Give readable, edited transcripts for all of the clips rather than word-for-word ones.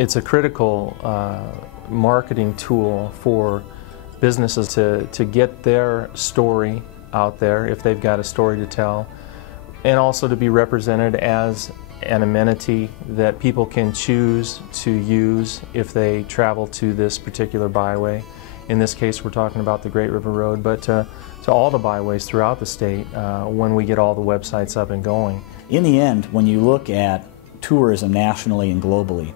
It's a critical marketing tool for businesses to get their story out there if they've got a story to tell, and also to be represented as an amenity that people can choose to use if they travel to this particular byway. In this case, we're talking about the Great River Road, but to all the byways throughout the state when we get all the websites up and going. In the end, when you look at tourism nationally and globally,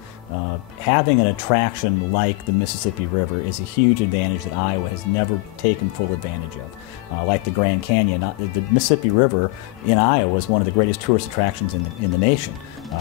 having an attraction like the Mississippi River is a huge advantage that Iowa has never taken full advantage of. Like the Grand Canyon, the Mississippi River in Iowa is one of the greatest tourist attractions in the nation.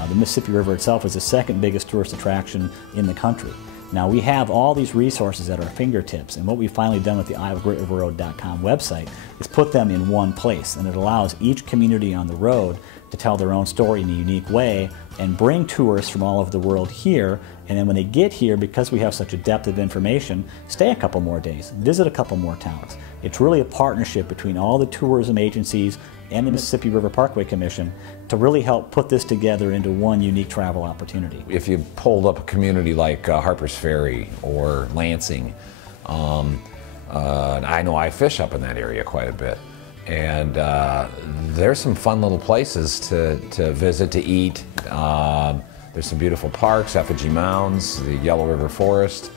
The Mississippi River itself is the second biggest tourist attraction in the country. Now we have all these resources at our fingertips, and what we've finally done with the iowagreatriverroad.com website is put them in one place, and it allows each community on the road to tell their own story in a unique way and bring tourists from all over the world here, and then when they get here, because we have such a depth of information, stay a couple more days, visit a couple more towns. It's really a partnership between all the tourism agencies and the Mississippi River Parkway Commission to really help put this together into one unique travel opportunity. If you pulled up a community like Harpers Ferry or Lansing, I know I fish up in that area quite a bit, and there's some fun little places to visit, to eat. There's some beautiful parks, Effigy Mounds, the Yellow River Forest,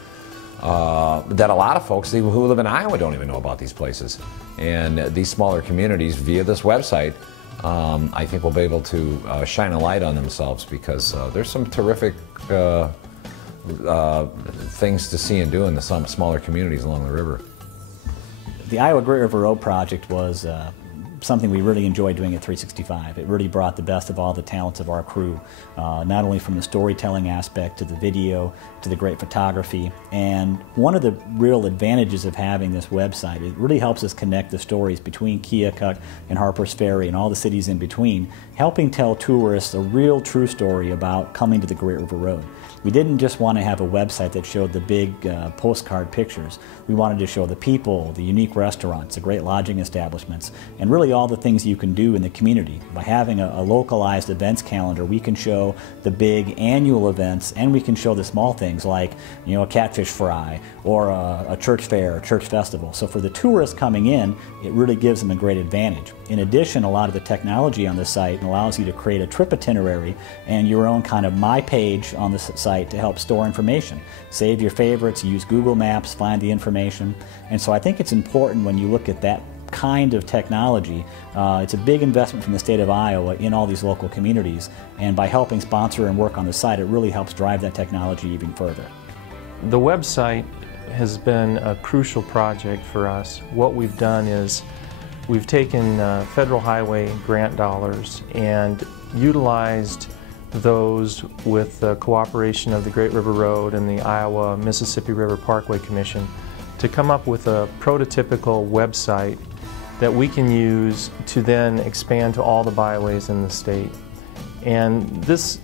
that a lot of folks who live in Iowa don't even know about these places. And these smaller communities, via this website, I think will be able to shine a light on themselves, because there's some terrific things to see and do in the some smaller communities along the river. The Iowa Great River Road project was something we really enjoyed doing at 365. It really brought the best of all the talents of our crew, not only from the storytelling aspect to the video to the great photography. And one of the real advantages of having this website, it really helps us connect the stories between Keokuk and Harpers Ferry and all the cities in between, helping tell tourists a real true story about coming to the Great River Road. We didn't just want to have a website that showed the big postcard pictures. We wanted to show the people, the unique restaurants, the great lodging establishments, and really all the things you can do in the community. By having a localized events calendar, we can show the big annual events, and we can show the small things like, you know, a catfish fry or a church fair, a church festival. So for the tourists coming in, it really gives them a great advantage. In addition, a lot of the technology on the site allows you to create a trip itinerary and your own kind of My Page on the site to help store information. Save your favorites, use Google Maps, find the information. And so I think it's important when you look at that kind of technology. It's a big investment from the state of Iowa in all these local communities, and by helping sponsor and work on the site, it really helps drive that technology even further. The website has been a crucial project for us. What we've done is we've taken federal highway grant dollars and utilized those with the cooperation of the Great River Road and the Iowa Mississippi River Parkway Commission to come up with a prototypical website that we can use to then expand to all the byways in the state. And this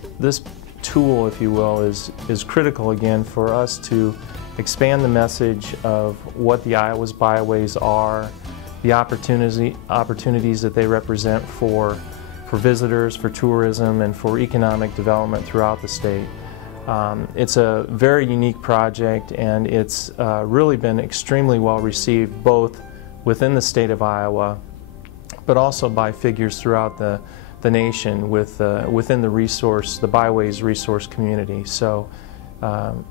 tool, if you will, is critical again for us to expand the message of what the Iowa's byways are, the opportunities that they represent for visitors, for tourism, and for economic development throughout the state. It's a very unique project, and it's really been extremely well received both within the state of Iowa, but also by figures throughout the nation within the Byways resource community. So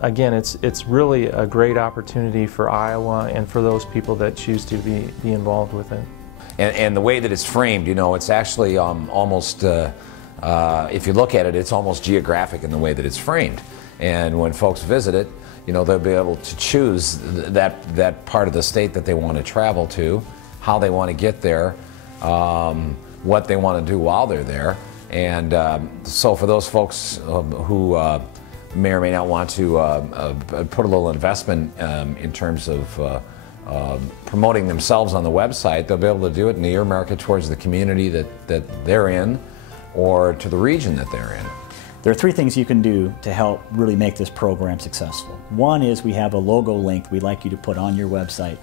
again, it's really a great opportunity for Iowa and for those people that choose to be involved with it. And the way that it's framed, you know, it's actually almost, if you look at it, it's almost geographic in the way that it's framed. And when folks visit it, you know, they'll be able to choose that part of the state that they want to travel to, how they want to get there, what they want to do while they're there. And so for those folks who may or may not want to put a little investment in terms of promoting themselves on the website, they'll be able to do it and earmark it towards the community that they're in or to the region that they're in. There are three things you can do to help really make this program successful. One is we have a logo link we'd like you to put on your website.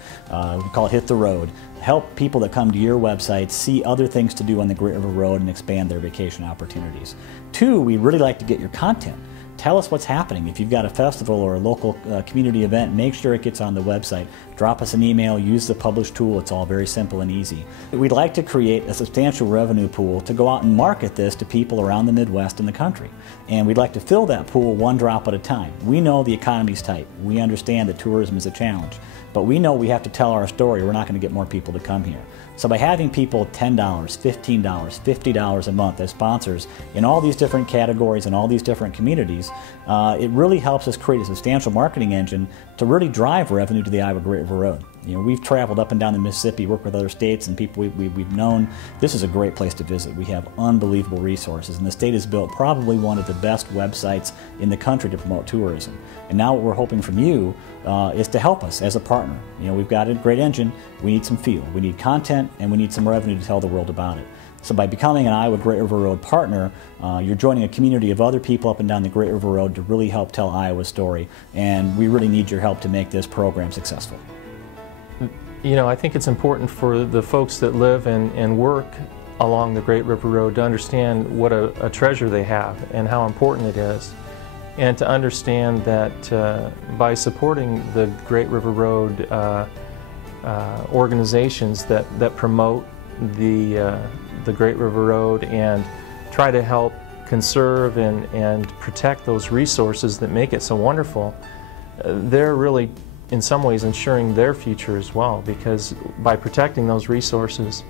We call it Hit the Road. Help people that come to your website see other things to do on the Great River Road and expand their vacation opportunities. Two, we'd really like to get your content tell us what's happening. If you've got a festival or a local community event, make sure it gets on the website. Drop us an email, use the publish tool. It's all very simple and easy. We'd like to create a substantial revenue pool to go out and market this to people around the Midwest and the country. And we'd like to fill that pool one drop at a time. We know the economy's tight. We understand that tourism is a challenge. But we know we have to tell our story. We're not going to get more people to come here. So by having people $10, $15, $50 a month as sponsors in all these different categories and all these different communities, it really helps us create a substantial marketing engine to really drive revenue to the Iowa Great River Road. You know, we've traveled up and down the Mississippi, worked with other states and people we've known. This is a great place to visit. We have unbelievable resources, and the state has built probably one of the best websites in the country to promote tourism. And now what we're hoping from you is to help us as a partner. You know, we've got a great engine, we need some fuel, we need content, and we need some revenue to tell the world about it. So by becoming an Iowa Great River Road partner, you're joining a community of other people up and down the Great River Road to really help tell Iowa's story, and we really need your help to make this program successful. You know, I think it's important for the folks that live and work along the Great River Road to understand what a treasure they have and how important it is, and to understand that by supporting the Great River Road organizations that promote the Great River Road and try to help conserve and protect those resources that make it so wonderful, they're really in some ways ensuring their future as well, because by protecting those resources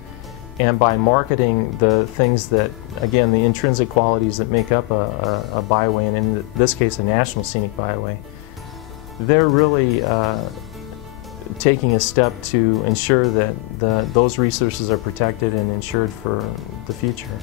and by marketing the things that, again, the intrinsic qualities that make up a byway, and in this case a National Scenic Byway, they're really taking a step to ensure that those resources are protected and insured for the future.